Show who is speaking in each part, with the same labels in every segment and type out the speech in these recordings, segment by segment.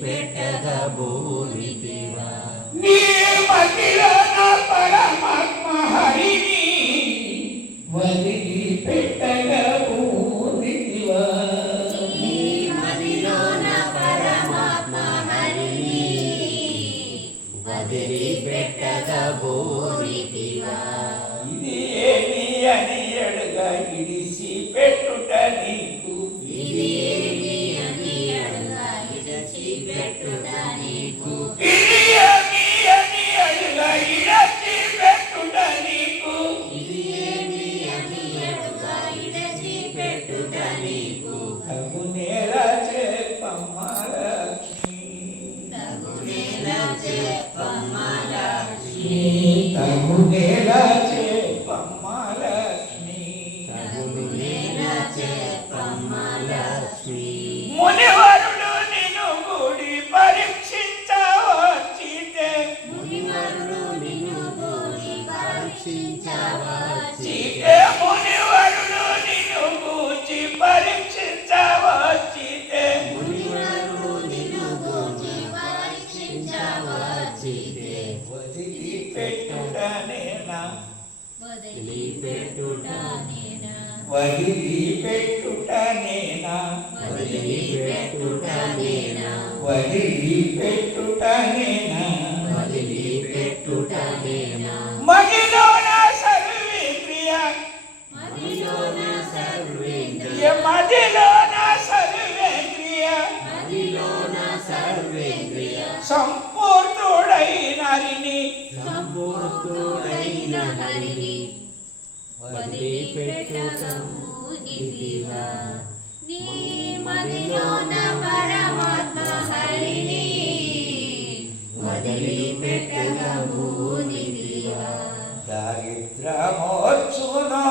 Speaker 1: పెట్టగ బోలితివా
Speaker 2: నీ మతిలో నా పరమాత్మ హరిని వదిలి పెట్టగ బోలితివా
Speaker 1: నీ మతిలో నా పరమాత్మ హరిని వదిలి పెట్టగ బోలితివా
Speaker 2: ఇదే నీ అని ఇడిసి
Speaker 1: పెట్ట గీతము గెలచి వదిలిపెట్టుటనేనా? వదిలిపెట్టుటనేనా? వదిలిపెట్టుటనేనా?
Speaker 2: దరిద్రమోచును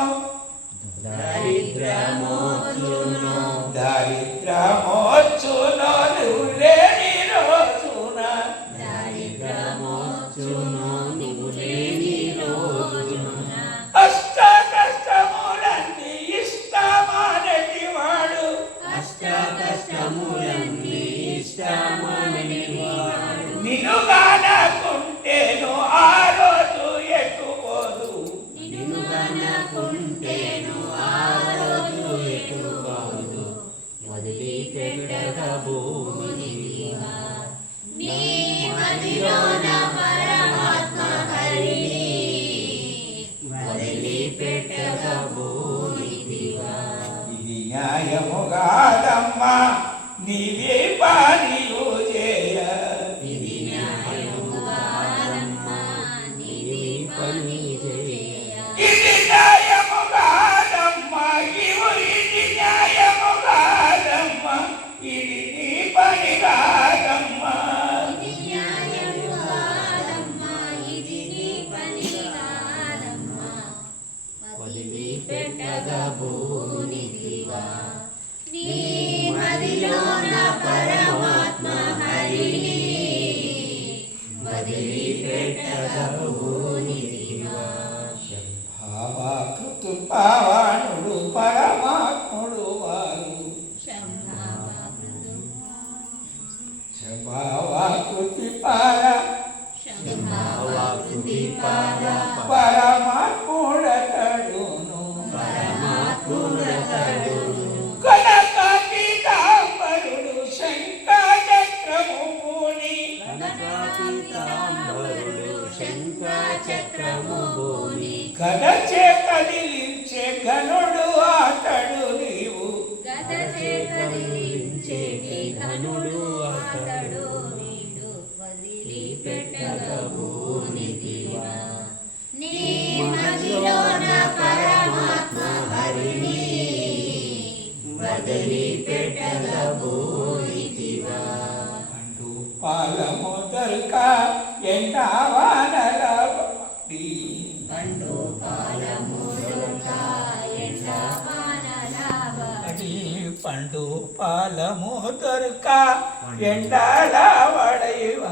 Speaker 1: దరిద్రమోచును
Speaker 2: దరిద్రమోచును నువ్వు లేని రోజున
Speaker 1: దరిద్రమోచును నువ్వు లేని రోజున
Speaker 2: అష్ట కష్టములన్నీ ఇష్టమానటి వాడు.
Speaker 1: అష్ట కష్టములన్నీ ఇష్టమా
Speaker 2: ఇది న్యాయము నీవే
Speaker 1: పాలి చక్రము
Speaker 2: గద చేతలించే ఘనుడు అతడు నీవు.
Speaker 1: గద చేతలించే ఘనుడు అతడు నీడు.
Speaker 2: వదిలి పెట్టగూనికి
Speaker 1: నీ పాల మొదల్క ఎంటావాన முத்தொருக்கா
Speaker 2: என்றாளா வளைவா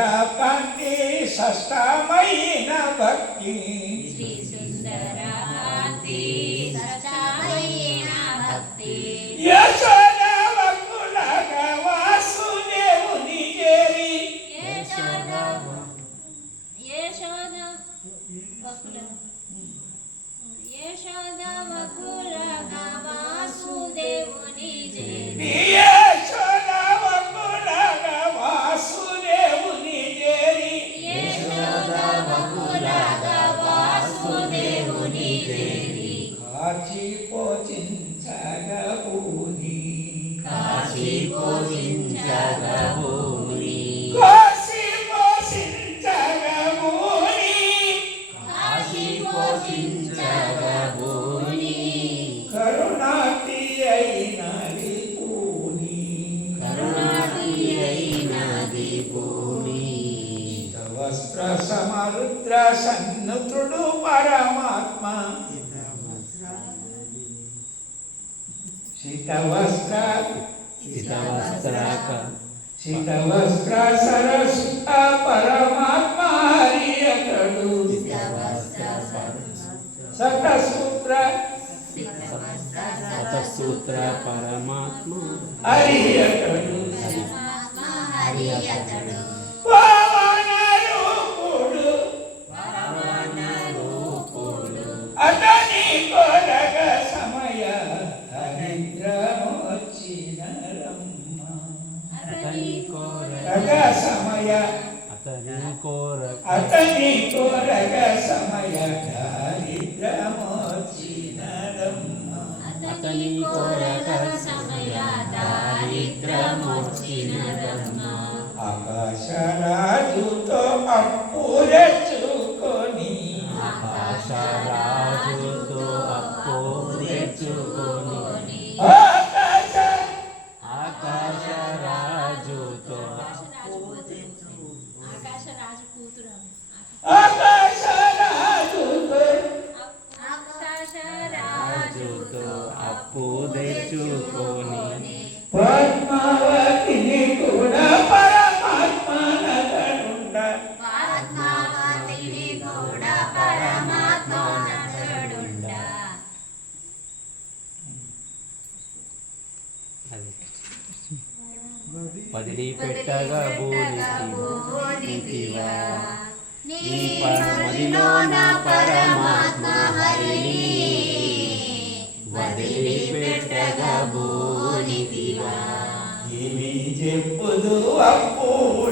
Speaker 2: సుందరపతి సష్టమైన భక్తి యశోద భక్తులగ వాసుదేవుని చేరి
Speaker 1: యశోద భక్తుల యశోద
Speaker 2: భక్తుల శీతవస్త్ర
Speaker 1: శీతవస్త్రాక
Speaker 2: శీతవస్త్ర సరస్త పరమాత్మ హరి అతడు సతసూత్ర
Speaker 1: సతసూత్ర పరమాత్మ
Speaker 2: హరి అతడు అతని కోరక
Speaker 1: అతని
Speaker 2: కోరక సమయ
Speaker 1: అతని కోరక సమయ దారిద్రమొచ్చినదమ్మా
Speaker 2: ఆకాశరాజుతో
Speaker 1: అప్పురచ చూచుకొని
Speaker 2: పద్మావతిని కూడా పరమాత్మ
Speaker 1: నతడుండ పెట్టగా నీ పరమదిలోనా అడగబోనిదివా
Speaker 2: ఏమి చెప్పుదు
Speaker 1: అప్పుడు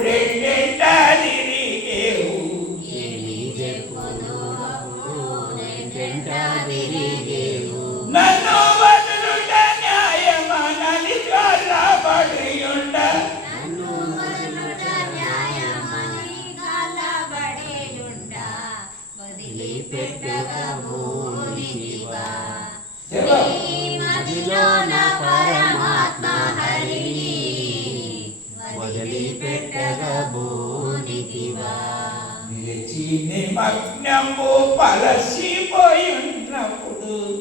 Speaker 2: నిలిచి నిమగ్నంబు పలసిపోయున్నప్పుడు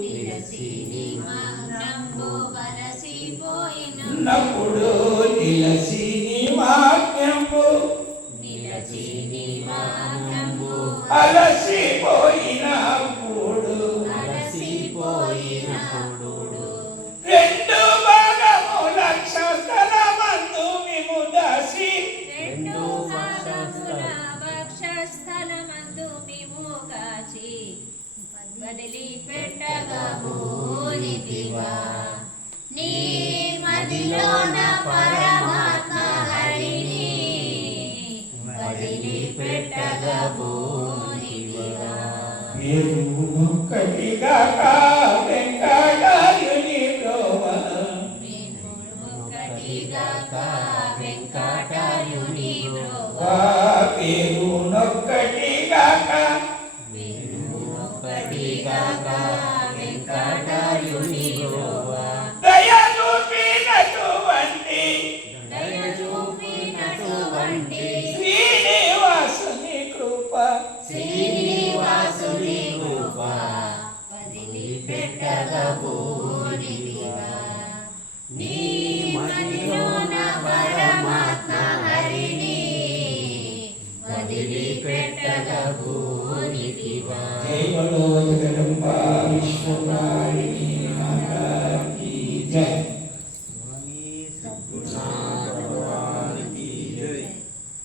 Speaker 3: నిలసి
Speaker 1: నిమగ్నంబు వలసిపోయిన వదిలిపెట్టగా
Speaker 3: భూనికివా
Speaker 1: నీ మదిలోన పరమాత్మ హరిని
Speaker 3: వదిలిపెట్టగా భూనికివా
Speaker 2: మీరు ఒక్కటిగా వెంకటాయుని బ్రోవ
Speaker 1: ఒక్కటిగాక వెంకటాయుని బ్రోవ
Speaker 2: పేరు
Speaker 3: ಬಿಟ್ಟದವು